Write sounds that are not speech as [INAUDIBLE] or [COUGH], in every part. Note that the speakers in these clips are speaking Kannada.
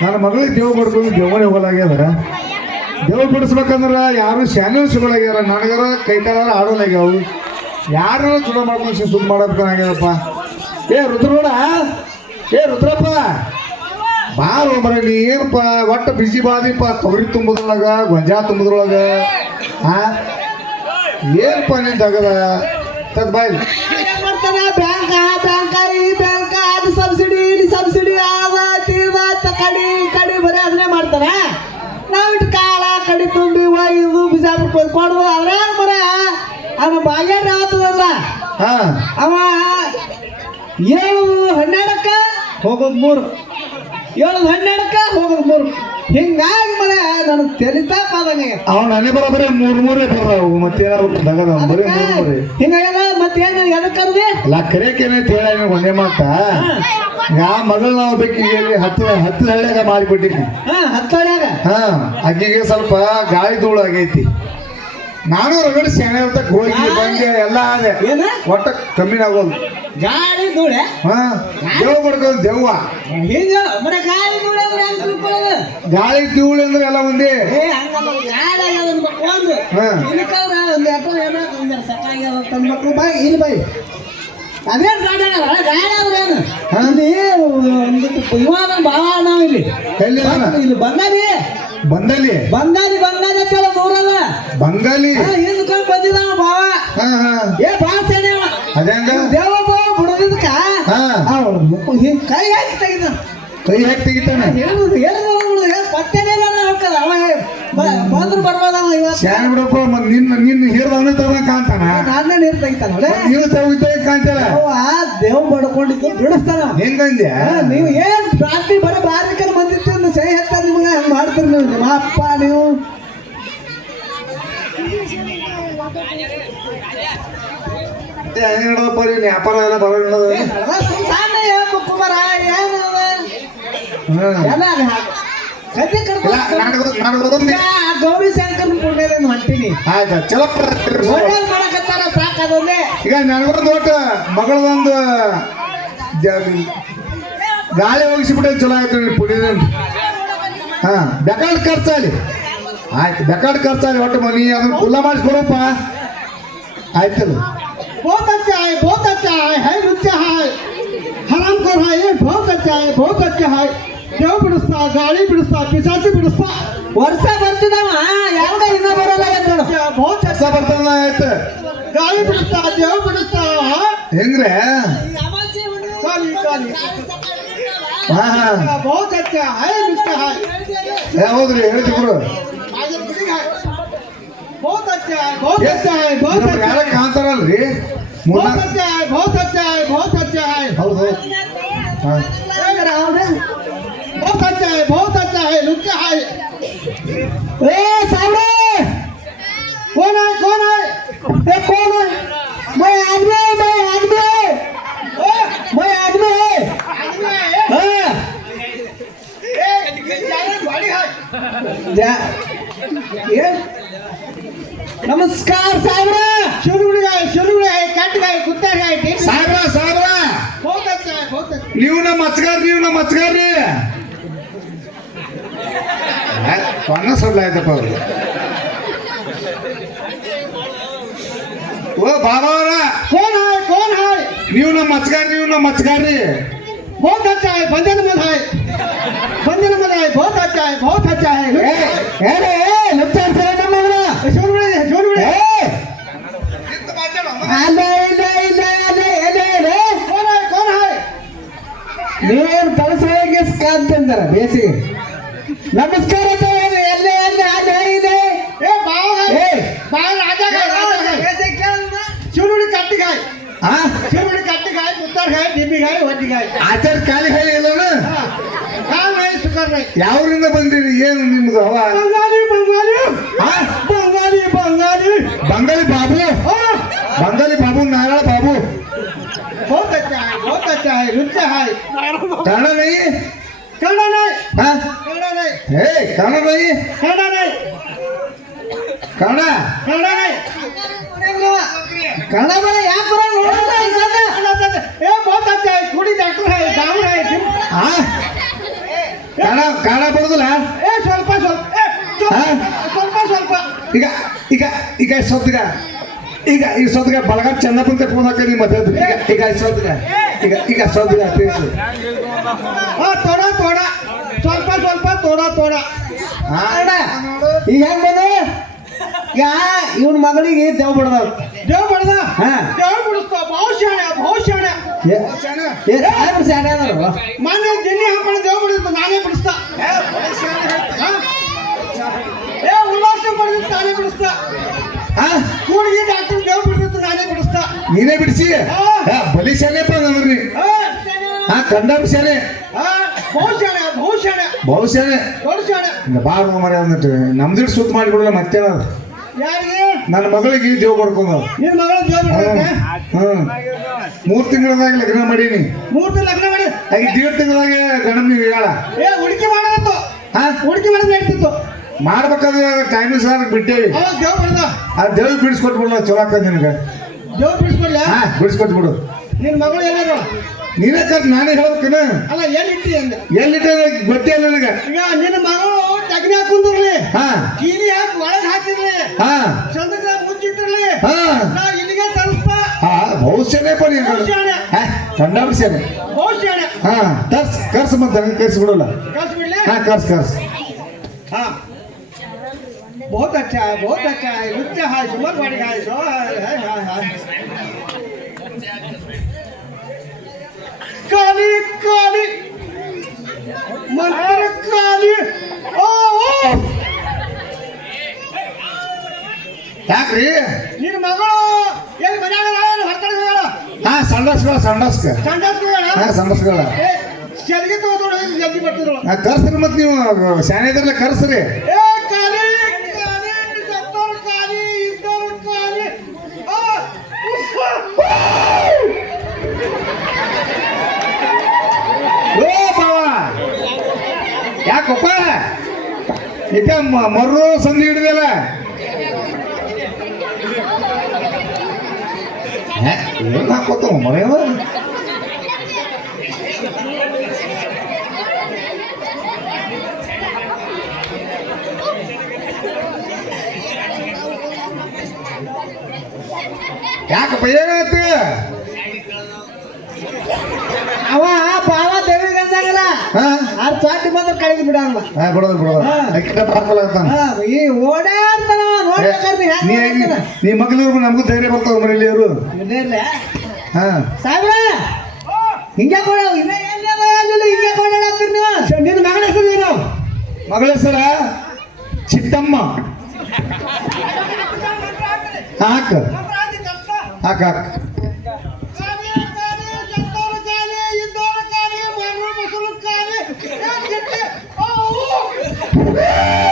ನನ್ನ ಮಗಳಿಗೆ ದೇವ್ ಬಡ್ಕೊಂಡು ದೇವನೇ ಹೋಗಲಾಗ್ಯದ ದೇವ್ ಬಿಡಿಸ್ಬೇಕಂದ್ರ ಯಾರು ಶಾನೆ ಸಿಗೋಲಾಗ್ಯಾರ ನನಗಾರ ಕೈ ಕಾಲ ಆಡೋಲಾಗ್ಯಾವು ಯಾರು ಚಲೋ ಮಾಡ್ಕೊಂಡು ಸುದ್ದಿ ಮಾಡಬೇಕಾಗ್ಯದಪ್ಪ ಏ ರುದ್ರೋಡ ಏ ರುದ್ರಪ್ಪ, ಬಾರೋ ಮರ ನೀ ಏನಪ್ಪ ಒಟ್ಟು ಬಿಸಿ ಬಾದಿಪ್ಪ, ತೊಗರಿ ತುಂಬದ್ರೊಳಗ ಗೊಂಜಾ ತುಂಬದ್ರೊಳಗ ಹಾ ಏನಪ್ಪ ನಿನ್ ತಗದ? ತದ್ ಬಾಯ್. ಬ್ಯಾಂಕ್ ಬ್ಯಾಂಕ್ ಸಬ್ಸಿಡಿ ಸಬ್ಸಿಡಿ ಆದ ಕಡಿ ಕಡಿ ಬರೀ ಅದನ್ನೇ ಮಾಡ್ತಾರೆ ನಾವ್ ಕಾಲ ಕಾಳ ಕಡಿ ತುಂಬಿ ಒಯ್ದು ಬಿಜಾಪುರ ಕೊಡುವ ಅದ್ರ ಬರ ಅವ ಬಾಗ್ಯಾರ ಆತದಲ್ಲ ಹಾ. ಅವ ಏಳು ಹನ್ನೆರಡಕ್ಕ ಹೋಗೋದು ಮೂರು. ಏಳು ಹನ್ನೆರಡಕ್ಕ ಹೋಗೋದು ಮೂರು. ಹಿಂಗಾಗಿ ಮನೆ ನನಗೆ ತೆಲಿತಾ ಪಾದಂಗೆ ಅವ್ನ ನನಗೆ ಬರೋಬರೇ ಮೂರ್ ಮೂರೇ ಬರ್ತಾವು ಮತ್ತೆ ತಗದ ಬರೀ ಮೂರ್ ಮೂರೇ. ಹಿಂಗಾಗ ಮತ್ತೇನು ಎದಕ್ಕರ್ದೆ ಅಲ್ಲ ಕರೆಯಕ್ಕೇನೈತಿ ಹೇಳಿ ಒಂದೇ ಮಾತ? ಯಾ ಮಗಳು ನಾವು ಬೇಕಿಗೆ ಹತ್ತು ಹತ್ತು ಹಳ್ಳಿಯಾಗ ಮಾಡಿಬಿಟ್ಟಿನಿ ಹಾ ಹಳ್ಳಿಯಾಗ. ಹಾ ಅಕ್ಕಿಗೆ ಸ್ವಲ್ಪ ಗಾಳಿ ಧೂಳು ಆಗೈತಿ. ನಾನು ಹೊರಗಡೆ ಸೇನೆ ಅಂತ ಹೋಗಿ ಬಂದೆ ಎಲ್ಲ ಅದೇ ಏನು? ಒಟ್ಟ ಕಮ್ಮಿ ಆಗೋದು. ಗಾಳಿ ಧೂಳ? ಹಾ ದೇವ್ ಬಡ್ಕೋದು ದೆವ್ವ. ಹಿಂಗ? ಬರ ಗಾಳಿ ಧೂಳೆ ಅಂದ್ರೆ ಹೆಂಗ್ ತಿಳ್ಕೊಳ್ಳೋದು? ಗಾಳಿ ದೂಳು ಅಂದ್ರೆ ಎಲ್ಲ ಒಂದೇ. ಏ ಹಂಗಲ್ಲ. ಗಾಳಿ ಅನ್ಬೇಕು ಒಂದು ಹಾ. ಇಲ್ಲಿಕಂದ್ರ ಒಂದು ಅಪ್ಪ ಏನೋ ಒಂದು ಸಕಾಗ್ಯದ ಮಕ್ಕಳು ಬೈ ಇಲ್ಲಿ ಬೈ ಅದೇನ್ ಗಾಡಿ ಗಾಡಿ ಹಾ? ಇಲ್ಲಿ ಒಂದಿಟ್ಟು ಇವಾಗ ಭಾಳ ನಾವು ಇಲ್ಲಿ? ಇಲ್ಲಿ ಬಂಗಾರಿ ಬಂದಲ್ಲಿ? ಬಂಗಾರಿ ಬಂಗಾರಿ ಅಂತ ಹೇಳೋ ಊರದ ಬಂಗಾಲಿ ಹಿಂದ್ಕೊಂಡ್ ಬಂದಿದ ಏ ಭಾಳ ಸೆನೆ ಅವ ಅದೇಂಗ ದೇವ ಭಾವ ಬಿಡೋದಕ್ಕ ಹಾ. ಅವ್ನು ಮುಕ್ಕು ಹಿಂಗ್ ಕೈ ಹಾಕಿ ತೆಗಿದ ಕೈ ಹಾಕಿ ತೆಗಿತಾನೆ? ಹೇಳುದು ಹೇಳುದು ಪಟ್ಟೆನೇ ಹೋಗ್ತದ ಅವ ಬ- ಬಂದ್ರು ಬರ್ಬೋದ ಅವ ಇವತ್ತು. ಶಾಣೆ ಬಿಡಪ್ಪ ಮತ್ ನಿನ್ನ ನಿನ್ನ ಹಿರಿದವನೇ ತಗೊಂಡ್ ಕಾಣ್ತಾನ? ನಾನೇ ನೀರು ತೆಗಿತಾನ ಅವ ದೇವ್ ಬಡ್ಕೊಂಡಿದ್ದು ಬಿಡಿಸ್ತಾನ. ಹೆಂಗಂದ್ಯ? ಹಾ, ನೀವು ಏನ್ ರಾತ್ರಿ ಬರೀ ಬಾರಿಕಲ್ ಬಂದಿತ್ತು ಅಂತ ನಿಮಗೆ ಹಂಗೆ ಮಾಡ್ತೀರಿ ನೀವು? ನಿಮ್ಮ ಅಪ್ಪ ನೀವು? ವ್ಯಾಪಾರ ಎಲ್ಲ ಹೇಳ್ಬೇಕು ಏನು? ಎಲ್ಲ ಗೌರಿ ಶಂಕರ್ ಪುಣ್ಯದಿಂದ ಹೊಂಟೀನಿ. ಆಯ್ತು ಚಲೋ ಒಳ್ಳೇದ್ ಮಾಡಕತ್ತಾರ ಸಾಕದೊಂದೇ ಈಗ ನನಗೊಂದು ಒಟ್ಟು ಮಗಳದೊಂದು ಜ- ಗಾಳಿ ಹೋಗಿಸ್ಬಿಟ್ಟೆ ಚಲೋ ಆಯ್ತು ಪುಣ್ಯದಿಂದ ಹಾ ಬೇಕಾಡ್ ಖರ್ಚಾಲಿ ಆಯ್ತು ಬೇಕಾಡ್ ಖರ್ಚಾಲಿ ಒಟ್ಟು ಮನಿ ಅದನ್ನ ಕುಲ್ಲ ಮಾಡಿಸ್ಕೊಡಪ್ಪ ಆಯ್ತಲ್ಲ बहुत अच्छा है बहुत अच्छा है है अच्छा है हराम कर है ये बहुत अच्छा है बहुत अच्छा है ದೇವ್ ಬಿಡಿಸ್ತಾ ಗಾಳಿ ಬಿಡಿಸ್ತಾ ಪಿಸಾಚಿ ಬಿಡಿಸ್ತಾ ವರ್ಷ ಬರ್ತಿದವ ಯಾವಾಗ ಇನ್ನ ಬರಲ್ಲ ಬಹುತ್ ಕೆಲಸ ಬರ್ತಾನ ಆಯ್ತು ಗಾಳಿ ಬಿಡಿಸ್ತಾ ದೇವ್ ಬಿಡಿಸ್ತಾ ಹೆಂಗ್ರೆ ಕಾಲಿ ಕಾಲಿ ಹಾ ಹಾ बहुत अच्छा है अच्छा है ಏ ಹೌದ್ರಿ ಹೇಳ್ತಿ ಬಿಡು आगे बढ़ेगा बहुत अच्छा है बहुत अच्छा है बहुत ಇನ್ನೊಬ್ರು अच्छा ಯಾರ है ಕಾಣ್ತಾರಲ್ರಿ बहुत ಮೂರ್ನಾಲ್ಕು अच्छा है बहुत अच्छा है बहुत अच्छा है ಹೌದು ಹೌದು ಹಾ बहुत अच्छा है बहुत अच्छा है लुच्चा है ए सामने कौन है कौन है ए कौन है नमस्कार साहेबरा. शरुडे आहे शरुडे आहे काट काय कुत्ता काय ते. साहेबरा साहेबरा. होतच साहेब होतच. लिहू ना मचकार लिहू ना मचकार रे. कोणा सोडलाय तर पाहू? ओ बाबा कोण आहे कोण आहे? लिहू ना मचकार लिहू ना मचकार रे. बहुत अच्छा है बंदे नमक है बंदे नमक है बहुत अच्छा है बहुत अच्छा है ಏ ರೇ ಲುಚ್ಚ ನಮ್ಮ जोर बड़े जोर बड़े ಅಲ್ಲ ಇಲ್ಲ ಇಲ್ಲ ಅಲ್ಲ ಇಲ್ಲ ಇಲ್ಲ कौन है कौन है ನೀವೇನು ಕಳಸಾಗೆ ಕಾಂತಂದಾರ ಬೇಸಿಗೆ ನಮಸ್ಕಾರ ಎಲ್ಲ ಎಲ್ಲ ಅಲ್ಲ ಇದೆ ए बाव है ए बाव राजा का राजा है ऐसे क्या ना चुरुड़ी कट गए ಆ चुरुड़ी कट गए उत्तर गए डिब्बी गए वट गए ಆಚಾರ ಖಾಲಿ ಖಾಲಿ ಇಲ್ಲನ काम नहीं शुक्र नहीं ಯಾವ್ರಿಂದ ಬಂದಿರಿ ಏನು ನಿಮ್ದು ಹವ बंगाली बंगाली ಆ? बंगाली बंगाली ಬಂಗಾಳಿ ಬಾಬು हाँ ಬಂಗಾಳಿ ಬಾಬು ನಾರಾಯಣ ಬಾಬು बहुत अच्छा है बहुत अच्छा है रुचा है ಕನ್ನಡ ನೈ कड़ा नहीं ಹಾ कड़ा नहीं ಏ ಕನ್ನಡ ನೈ कड़ा नहीं ಕನ್ನಡ कड़ा नहीं ಕನ್ನಡ ಬರ ಯಾಕೆ ನೋಡಲ್ಲ ಈ ಸಣ್ಣ ಏ ಬೋತಾಚೆ ಕುಡಿ ಡಾಕ್ಟರ್ ಆಯ್ತು ದಾವಣ ಆಯ್ತು ಕನ್ನಡ ಕನ್ನಡ ಬರೋದಿಲ್ಲ? ಏ ಸ್ವಲ್ಪ ಸ್ವಲ್ಪ. ಏ ಸ್ವಲ್ಪ ಸ್ವಲ್ಪ. ಈಗ ಈಗ ಈಗ ಸದ್ಗ ಈಗ ಈಗ ಸದ್ಗ ಬಳಗ ಚೆನ್ನ ಬಂತ ಫೋನ್ ಹಾಕಿ ನಿಮ್ಮ ಈಗ ಈಗ ಸದ್ಗ ಈಗ ಈಗ ಸದ್ಗ ಪ್ಲೀಸ್ ಹಾ ತೋಡ ತೋಡ. ಸ್ವಲ್ಪ ಸ್ವಲ್ಪ ತೋಡ ತೋಡ. ಹಾ ಈಗ ಹೆಂಗ್ ಬಂದ ಈಗ ಇವನ್ ಮಗಳಿಗೆ ದೇವ್ ಬಡ್ದ ದೇವ್ ಬಡ್ದ? ಹಾ. ದೇವ್ ಬಿಡಿಸ್ತಾವ ಬಹುಶಾಣ ಬಹುಶಾಣ ಶಾಣೆ ಅದಾರು? ಮೊನ್ನೆ ದಿಲ್ಲಿ ಹಾಕೊಂಡು ದೇವ್ ಬಿಡಿಸ್ತ ನಾನೇ ಬಿಡಿಸ್ತಾ. ಹಾ? ಏ ಉಲ್ಲಾಸ ಬಿಡಿಸ್ತ ನಾನೇ ಬಿಡಿಸ್ತಾ. ಹಾ. ಕೂಡಿಗೆ ಡಾಕ್ಟರ್ ದೇವ್ ಬಿಡಿಸ್ತ ನಾನೇ ಬಿಡಿಸ್ತಾ. ನೀನೇ ಬಿಡಿಸಿ? ಹಾ. ಹಾ, ಬಲಿ ಶಾಲೆ ಅಂದ್ರಿ ಹಾ ಹಾ ಕಂಡ ಶಾಲೆ ಹಾ ಬಹುಶಾಣ ಬಹುಶಾಣ. ಬಹುಶಃ ಬಹುಶಾಣ ಬಾಳ ಮರ ಅಂದಿಟ್ಟು ನಮ್ದಿಟ್ಟು ಸುತ್ತ ಮಾಡಿಬಿಡಲ್ಲ ಮತ್ತೇನದು? ನನ್ನ ಮಗಳಿಗೆ ದೇವ್ ಬಡ್ಕೊಂಡು ನಿನ್ ಮಗಳ ದೇವ್ ಬಿಡಿಸ್ತೆ ಹ್ಮ್ ಮೂರ್ ತಿಂಗಳದಾಗ ಲಗ್ನ ಮಾಡೀನಿ. ಮೂರ್ತಿ ಲಗ್ನ ಮಾಡಿ? ಹಾಗೆ ದೇಡ್ ತಿಂಗಳದಾಗ ಗಣಮ್ ನೀವು ಹೇಳ. ಏ ಹುಡುಕಿ ಮಾಡೋದು ಹಾ? ಹುಡುಕಿ ಮಾಡೋದು ನಡೀತಿತ್ತು. ಮಾಡ್ಬೇಕಾದ್ರೆ ಟೈಮ್ ಸರ್ ಬಿಟ್ಟೇವಿ ಆ ದೇವ್ ಬಿಡ್ದ ಆ ದೇವ್ ಬಿಡಿಸ್ಕೊಟ್ಬಿಡಲ್ಲ ಚಲೋ ಆಗ್ತದೆ ನಿನಗೆ. ದೇವ್ ಬಿಡಿಸ್ಕೊಡ್ಲ? ಹಾ ಬಿಡಿಸ್ಕೊಟ್ಬಿಡು. ನಿನ್ ಮಗಳು ಎಲ್ಲಾರು? ನೀನೇ ಸರ್ ನಾನೇ ಹೇಳ್ಬೇಕನ? ಅಲ್ಲ ಎಲ್ಲಿಟ್ಟಿ ಅಂದೆ ಎಲ್ಲಿಟ್ಟ ಗೊತ್ತೇ ಇಲ್ಲ ನನಗೆ. ಈಗ ನಿನ್ನ ಮಗಳು ತಗ್ನಿ ಹಾಕುಂದಿರ್ಲಿ ಹಾ ಕೀಲಿ ಹಾಕಿ ಒಳಗ್ ಹಾಕಿರ್ಲಿ ಹಾ ಚಂದದ ಮುಚ್ಚಿಟ್ಟಿರ್ಲಿ ಹಾ ನಾ ಇಲ್ಲಿಗೆ ತರಿಸ್ತಾ ಹಾ ಬಹುಶಃ ನೀನು ಬಹುಶಃ ಹಾ ಕಂಡ ವಿಷಯ ಬಹುಶಃ ಹಾ ಕರ್ಸ್ ಕರ್ಸ್ ಮತ್ತೆ ನನಗೆ ಕರ್ಸಿ ಬಿಡಲ್ಲ ಕಳ್ಸಿ ಬಿಡ್ಲಿ ಹಾ ಕರ್ಸ್ ಕರ್ಸ್ हाँ बहुत अच्छा है बहुत अच्छा है नृत्य है सुमर बढ़िया है सो है है है काली काली ಮರ್ತರಕ್ಕಾಗಿ ಯಾಕ್ರಿ? ನಿನ್ನ ಮಗಳು ಎಲ್ಲಿ ಮನ್ಯಾಗ ಏನು ಹಾ ಸಂಡಸ್ಗಳ ಸಂಡಸ್ಕ ಸಂಡಸ್ಗಳ ಹಾ ಸಂಡಸ್ಗಳ. ಜಲ್ದಿ ಕರ್ಸ್ರಿ ಮತ್ತೆ ನೀವು ಶಾನೆ ಇದ್ರಲ್ಲ ಕರ್ಸ್ರಿ ಯಾಕಪ್ಪ ಈಗ ಮರ್ರು ಸಂಧಿ ಹಿಡಿದಲ್ಲ ಏನ್ ಹಾಕೋತಾವ ಮರೆಯವ ಯಾಕಪ್ಪ ಏನಾಯ್ತು ಚಾಟಿ ಬಂದ್ರೆ ಕಳೆದು ಬಿಡಲ್ಲ ಹಾ ಬಿಡೋದು ಬಿಡೋದು. ಹಾ. ಈ ಓಡಾಡ್ತಾನ ನೋಡ್ಬೇಕಾದ್ರೆ ನೀ ಹೆಂಗ್ ನೀ ಮಗಳಿವ್ರು ನಮಗೂ ಧೈರ್ಯ ಬರ್ತಾವ ಮನೇಲಿ ಅವರು ಹಾ. ಸಾಹೇಬ್ರ ಹಿಂಗೆ ಕೊಡ ಇನ್ನ ಎಲ್ಲಿ ಅದ ಎಲ್ಲಿಲ್ಲ ಹಿಂಗೆ ಕೊಡಾಡ್ತೀರಿ ನೀವು. ನಿನ್ನ ಮಗನ ಹೆಸರು ಏನು? ಮಗಳ ಹೆಸರ? ಚಿತ್ತಮ್ಮ. ಹಾಕ. ಹಾಕ ಹಾಕ. Amém.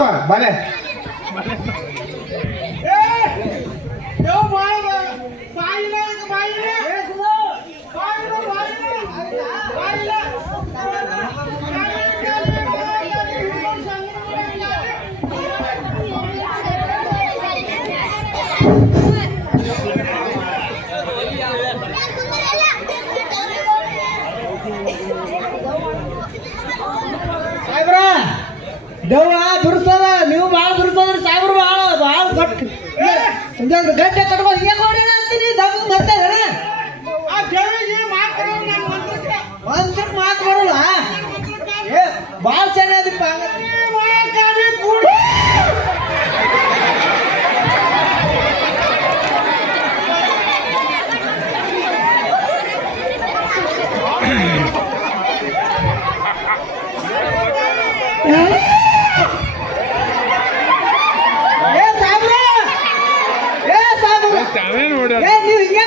ಬಲೆ ಸಾಹೇಬ್ರ ದೆವ್ವ ದುರ್ಸದ ನೀವು ಭಾಳ ಬಿಡಿಸ್ತದ್ರಿ ಸಾಬ್ರು ಭಾಳ ಭಾಳ ಕೊಟ್ಟು ಗಂಟೆ ಕಟ್ಬೋದು ಏನ್ ಕೊಡಿ ಅಂತೀನಿ ದಮ್ ಮತ್ತೆ ಒಂದ್ ಮಾತು ಬರಲ್ಲ ಏ ಭಾಳ ಚೆನ್ನಾಗಿಪ್ಪ ನಾವೇನು ಹಿಂಗೆ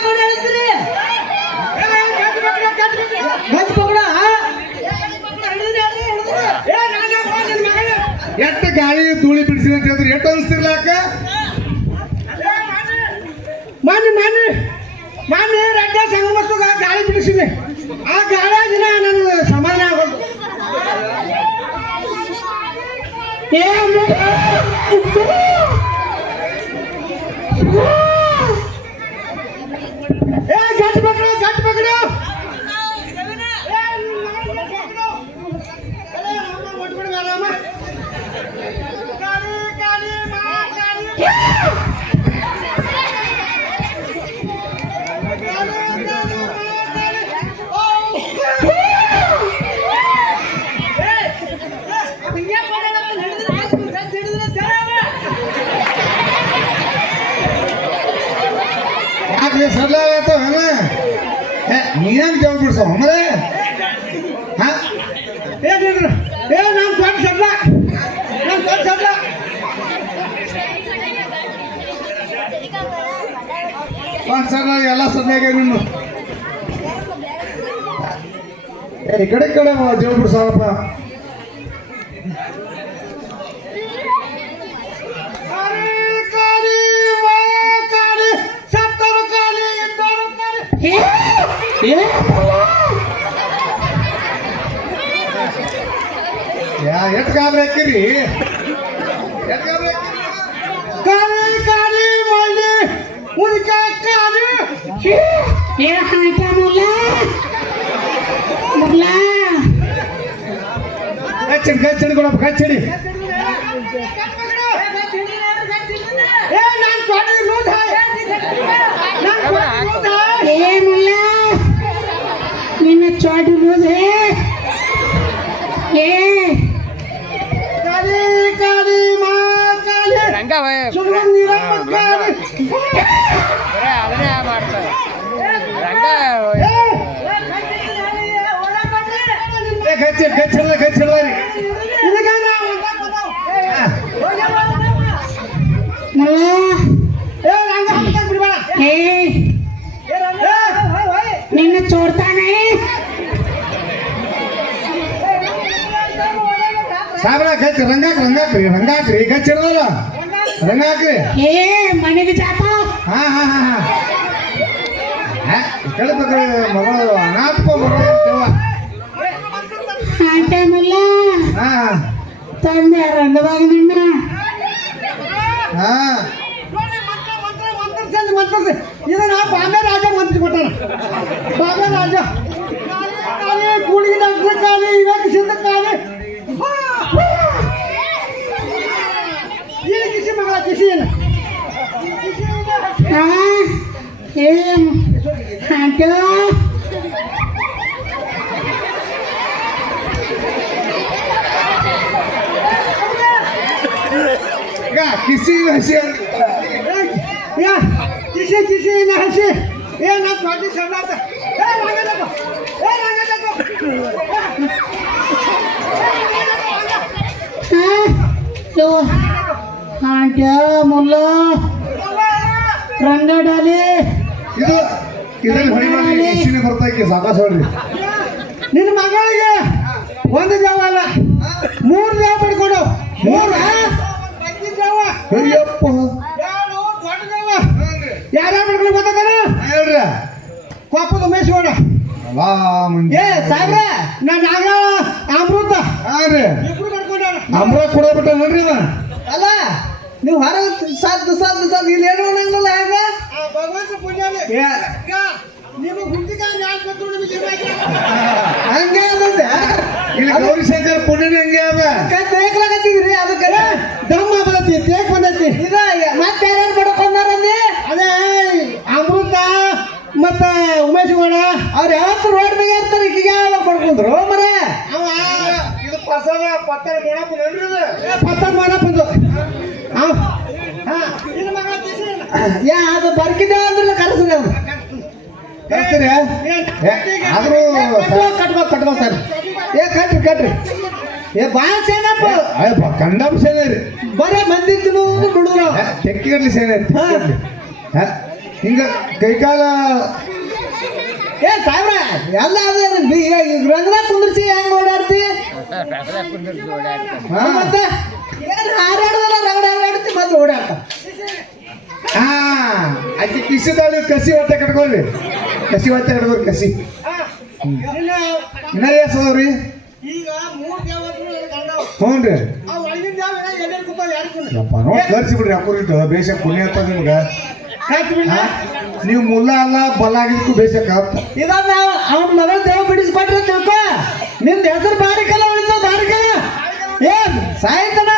ಎಟ್ಟ ಗಾಳಿ ಧೂಳಿ ಬಿಡಿಸಿದ ಅಂತ ಹೇಳಿದ್ರೆ ಎಟ್ಟು ಅನಿಸ್ತಿರ್ಲಾಕ ಮಾನ್ಯ ಮಾನ್ಯ ಮಾನ್ಯ ರಾಜ್ಯ ಸಂಗಮಸ್ತಗ ಗಾಳಿ ಬಿಡಿಸಿದೆ. ಆ ಗಾಳಿಯಾಗಿನ ನನ್ನ ಸಮಾನ ಆಗೋದು ಏ ಯಾಕೆ ಸಡ್ಲ ಹೇ ನೀನ್ ದೇವ್ ಬಿಡ್ಸವ ಮರೇ ಹಾ ಏನಿದ್ರು ಏ ನಾನು ಶಬ್ದ ನಾನು ದೊಡ್ಡ ಶಬ್ದ ಪಾಠ ಸರ್ ಎಲ್ಲ ಸದ್ಯಾಗ ನಿನ್ನು ಏ, ಈ ಕಡೆ ಕಡೆ ಬಾ, ಯಾ ಎಟ್ ಗಾಬ್ರಿ ಹಾಕಿರಿ? ಎಟ್ ಗಾಬ್ರಿ ಕಾಲಿ ಕಾಲಿ ಮಾಡಿ ಕಾಲಿ. ಮುಲ್ಲ ಮುಲ್ಲ ಕಚ್ಚಡಿ ಕಚ್ಚಡಿ ಕೊಡಪ್ಪ ಕಚ್ಚಡಿ ಏ ನಾನು ದೊಡ್ಡ ಲೂಟ್ ನಾನು ದೊಡ್ಡ ಲೂಟ್ ಏ ಮುಲ್ಲ ಚೋಟಿ ಲೂಸೆ ಏ ಕಾಲಿ ಕಾಲಿ ಮಾ ಕಾಲಿ. ಅದನ್ನೇ ಮಾಡ್ತಾರೆ ನಿನ್ನ ಚೋಡ್ತಾನೆ ಸಾಬ್ರ ಕಚ್ಚ ರಂಗಾಕ್ ರಂಗಾಕ್ರಿ ರಂಗಾಕ್ರಿ ಕಚ್ಚಡವಲ್ಲ ರಂಗಾಕ್ರಿ ಏ ಮನೆಗೆ ಜಾತ ಹಾ ಹಾ ಹಾ ಹಾ ಹಾ, ಈ ಕಡೆ ಪಕ್ಕ ಮಗಳು ಅನಾಥಪ್ಪ ಮಗಳು ಅಂತೇವ. ಹಾಟ ಮುಲ್ಲ ಹಾ ತಂದೆ ರಂಗದಾಗ ನಿನ್ನ ಹಾ ಇದನ್ನ ಬಾಂಬೆ ರಾಜ ಮಂತ್ರಿ ಕೊಟ್ಟಾರ ಬಾಂಬೆ ರಾಜ ಕಿಸಿ ಮಗಳ ಕಿಸಿ ಏನು ಹಾ ಏ ಹಾಟ ಈಗ ಕಿಸಿ ಹಸಿ ಅಂತ ಯಾ ಕಿಸಿ ಕಿಸಿ ಇಲ್ಲ ಹಸಿ ಏ ನಾ ದೊಡ್ಡ ಸಣ್ಣಾತ ಏ ನಂಗಬೇಕು ಏ ನಂಗಬೇಕು ಹಾ ಯೋ ಮುಲ್ಲಾ. ರಂಗಡಾಲಿ. ಇದು ಇದನ್ನ ಹೊಡಿಬಾರ್ದು ಕಿಸಿನೇ ಬರ್ತಾಕಿ ಸಾಕಾಸ್ ಹೊಡ್ರಿ ನಿನ್ನ ಮಗಳಿಗೆ ಒಂದು ಜಾವ ಅಲ್ಲ. ಮೂರು ಜಾವ ಪಡ್ಕೊಡು. ಮೂರ ಅಯ್ಯಪ್ಪ ಯಾರ್ಯಾರು ಪಡ್ಕೊಂಡು ಗೊತ್ತಾನ ಹೇಳ್ರಿ. ಅಲಾ ಮಂದಿ ಏ ಸಾಹೇಬ್ರ ನಾ ನಾಗ ಅಮೃತ. ಹಾ ರೀ. ಅಮ್ರ ಕೊಡಬಿಟ್ಟ ನೋಡ್ರಿ ಅವ ಅಲ್ಲ ನೀವು ಹರ ಸಾಧ್ಯ ಸಾಧ್ಯ ಸಾಧ್ಯ ಇಲ್ಲಿ ಏನು ಅನ್ನಂಗಿಲ್ಲ ಹೆಂಗ? ಭಗವಂತ ಪುಣ್ಯಾಲಿ ನಿಮಗೆ ಗುಂಡಿಕಾಯಿ ಯಾಕೆ ಬಂದ್ರು ನಿಮಗೆ ಹಂಗೆ ಅದಂತೆ ಇಲ್ಲಿ ಗೌರಿ ಶಂಕರ್ ಪುಣ್ಯನ ಹಂಗೆ ಅದ. ತೇಕ್ಲಾಗತ್ತಿದ್ರಿ ಅದಕ್ಕೆ ದಮ್ಮ ಬಂದೈತಿ ತೇಕ್ ಬಂದೈತಿ. ಇದ ಮತ್ತೆ ಯಾರ್ಯಾರು ಬಡ್ಕೊಂಡಾರಂದಿ ಅದೇ ಅಮೃತ ಮತ್ತ ಉಮೇಶ್ ಗೌಡ ಅವ್ರು ಯಾವತ್ತು ರೋಡ್ ಮೇಲೆ ಇರ್ತಾರೆ ಈಗ ಯಾವಾಗ ಬಡ್ಕೊಂಡ್ರು? ಮರೆ. ಅವ ಇದು ಪಸದ ಪತ್ತ ಮಾಡಪ್ಪ ನೋಡ್ರಿ ಇದು. [COUGHS] ಯಾ ಅದು ಬರ್ಕಿದ್ದೆ ಅಂದ್ರೆ ಕರೆಸ್ರಿ ಅವ್ರು. ಕರೆಸ್ತೀರಿ? ಆದ್ರೂ ಕಟ್ಬೇಕು ಕಟ್ಬೇಕು ಸರ್. ಏ ಕಟ್ರಿ ಕಟ್ರಿ. ಏ ಭಾಳ ಸೇನಪ್ಪ. ಅಯ್ಯಪ್ಪ ಕಂಡಮ್ ಸೇನೆ ರೀ. ಬರೇ ಮಂದಿ ತಿನ್ನೋದು ಬಿಡುದ್ರ ತೆಕ್ಕಿರ್ಲಿ ಸೇನೆ? ಹಿಂಗ ಕೈಕಾಲ ಏ ಸಾಹೇಬ್ರ ಎಲ್ಲ ಅದು ಅದೇ. ರಂಗನಾಥ್ ಕುಂದಿರ್ಸಿ ಹೆಂಗ್ ಓಡಾಡ್ತಿ? ಹಾ? ಮತ್ತೆ? ಏನ್ ಹಾರಾಡುತ್ತೆ ಮತ್ತೆ ಹಾ ಕಿಸಿದಾಳು ಕಸಿ ಹೊಟ್ಟೆ ಕಟ್ಕೊಳ್ಳಿ ಕಸಿ ಹೊಟ್ಟೆ ಕಟ್ಕೊಳ್ಳಿ ಕಸಿ. ಇನ್ನ ಈಗ ಮೂರ್ ದೇವತೆಗಳು ಹ್ಞೂ ರೀ. ಆ ಒಳಗಿನ ಜಾವ ಎಲ್ಲೆಲ್ಲಿ ಕುಂತ ಯಾರು ಯಪ್ಪ ನೋಡಿ ಕರ್ಸಿ ಬಿಡ್ರಿ ಅಕ್ಕೂರಿಟ್ಟು ಬೇಷ ಪುಣ್ಯ ಅಂತ ನಿಮ್ಗೆ? ನೀವು ಮುಲ್ಲ ಅಲ್ಲ ಬಲ್ಲ ಆಗಿದ್ದಕ್ಕೂ ಇದನ್ನ ಅವನ ಮಗಳ ದೇವ ಬಿಡಿಸ್ಕೊಟ್ರೆ ತಿಳ್ಕೊ. ನಿಮ್ದು ಹೆಸರು ಬಾರಿಕಲ್ಲ ಉಳಿತದ ಬಾರಿಕಲ್ಲ. ಏನ್ ಸಾಯ್ತನ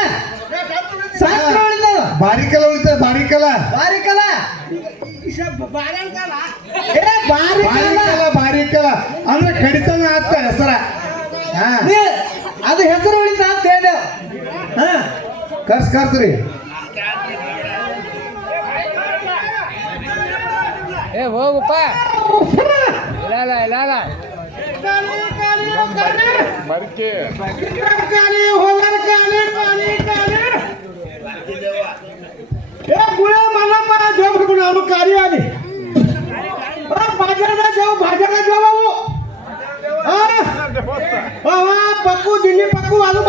ಬಾರಿಕಲ ಬಾರಿಕಲ್ಲ ಬಾರಿಕಲ. ಏ ಬಾರಿಕಲ್ಲ ಬಾರಿಕಲ್ಲ ಕಲ ಅಂದ್ರೆ ಕಡಿತನ ಆತ ಹೆಸರ. ಅದು ಹೆಸರು ಉಳಿತ ಅಂತ ಹೇಳ. ಹಾ. ಕರ್ಸ್ ಕರ್ಸ್ರಿ ಏ ಹೋಗಪ್ಪ. ಇಲ್ಲ ಇಲ್ಲ ಇಲ್ಲ ಮರ್ಕೆ. એ ગુણે માના મારા જોબ કોણ આમ કાર્યાની આ ભાજણા જાવ ભાજણા જાવ આવો. હા હા. પક્કુ દિલ્હી પક્કુ આલુ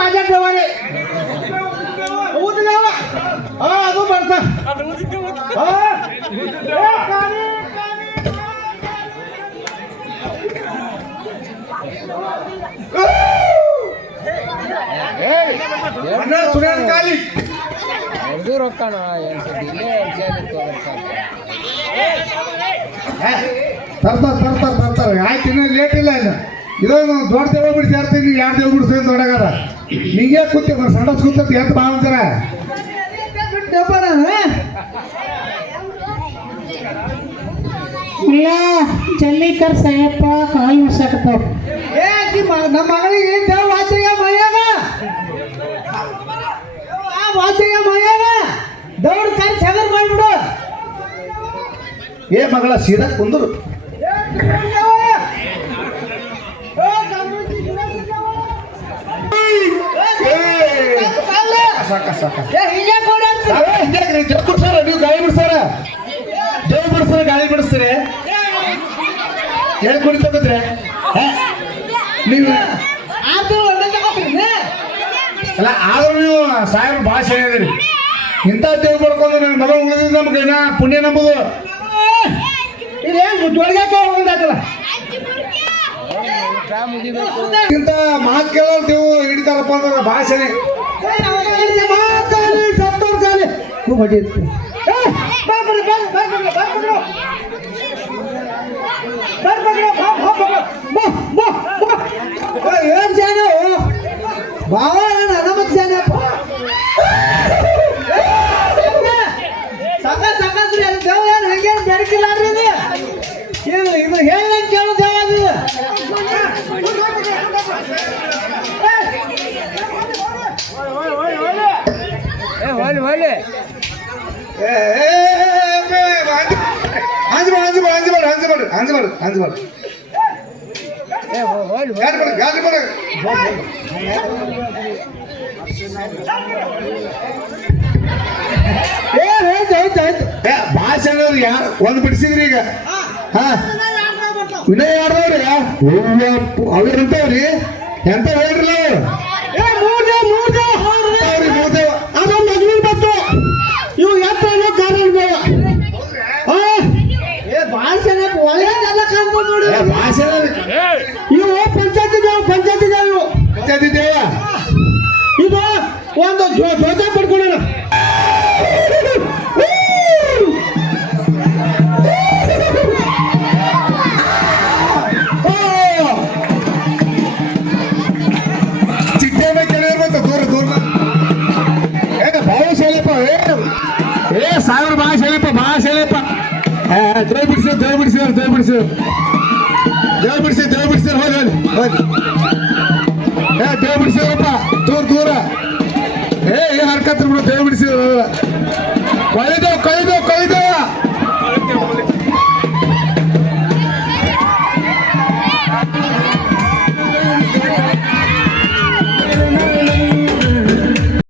ಎಲ್ದು ರೊಕ್ಕಣ ಏನು ಸುದ್ದಿ? ಇಲ್ಲೇ ಜೇಲಿತ್ತು ತರ್ತಾರ ತರ್ತಾರ ತರ್ತಾರ ಆಯ್ತು ಇನ್ನೂ ಲೇಟ್ ಇಲ್ಲ ಇನ್ನು. ಇದೊಂದು ದೊಡ್ಡ ದೇವ ಬಿಡಿಸಿ ಸೇರ್ತೀನಿ ಎರಡು ದೇವ ಬಿಡಿಸಿ ದೊಡ್ಡಗಾರ. ನಿಂಗೆ ಕೂತಿ ಸಣ್ಣ ಕೂತತ್ ಎಂತ ಬಾ ಇಲ್ಲ ಕರ್ ಸಾಯಪ್ಪ ಕಾಲ್ ಮಸಾಕತ್ತಾವ ಏ ನಮ್ಮ ಮಗಳಿಗೆ ದೇವ ವಾಚಯ್ಯ ಮೈಯಾಗ ಆ ವಾಚಯ್ಯ ಮಾಯಾಗ. ದೌಡ್ ಕರ್ಸಿ ಸಗರ್ ಮಾಡ್ಬಿಡು. ಏ ಮಗಳ ಸೀದಾ ಕುಂದ್ರು. ಸಾಕ ಬಿಡ್ಸಾರ ನೀವು ಗಾಳಿ ಬಿಡ್ಸಾರ ದೇವ್ ಬಿಡಿಸ್ತಾರ ಗಾಳಿ ಬಿಡಿಸ್ತೀರಿ? ಹೇಳಿ ಕುಡಿತಂದ್ರೆ ನೀವು ಆತು. ಅಲ್ಲ ಆದ್ರೂ ನೀವು ಸಾಹೇಬ್ರು ಭಾಷೆ ಹೇಳಿದ್ರಿ. ಇಂಥ ದೇವ್ ಪಡ್ಕೊಂಡು ನನ್ನ ಮಗ ಉಳಿದಿದ್ದು ನಮ್ಗೆ ಇನ್ನ ಪುಣ್ಯ ನಂಬುದು. ಇದೇನು ಹೋಗಂದಾತಲ್ಲ ಮುಗಿಬೇಕು ಇಂಥ ಮಾತು ಕೇಳೋ ನೀವು ಹಿಡಿತಾರಪ್ಪ ಅಂದ್ರೆ ಭಾಷೆನೇ. ಸತ್ತೋರ್ ಕಾಲಿ. खूप ಹೋಲಿ ಹೋಲಿ ಗಾಡಿ ಮಾಡು ಗಾಡಿ ಮಾಡು ಏ ಆಯ್ತು ಆಯ್ತು ಆಯ್ತು ಏ ಭಾಷೆ ಅನ್ನೋರು ಯಾರು ಒಂದು ಬಿಡಿಸಿದ್ರಿ ಈಗ ಹಾ ವಿನಯ ಯಾರ್ದವ್ರಿ ಅವ್ರಂತವ್ರಿ ಎಂತ ಹೇಳ್ರಲ್ಲ ನೋಡಿ. ಏ ಭಾಷೆ ಇವು ಪಂಚಾಯತಿ ದೇವ ಪಂಚಾಯತಿ ದೇವ ಪಂಚಾಯತಿ ದೇವ? ಇದು ಒಂದು ಧ್ವಜ ಪಡ್ಕೊಳ್ಳೋಣ. ದೇವ್ ಬಿಡಿಸಿ ದೇವ್ ಬಿಡಿಸಿ ದೇವ್ ಬಿಡಿಸಿ ದೇವ್ ಬಿಡಿಸಿ ದೇವ್ ಬಿಡಿಸಿ ಹೋಗಿ ಹೋಗಿ ಏ ದೇವ್ ಬಿಡಿಸಿರಪ್ಪ ದೂರ ದೂರ. ಏ ಏನ್ ಹರ್ಕತ್ರ ಬಿಡು ದೇವ್ ಬಿಡಿಸಿ ಕಳಿದು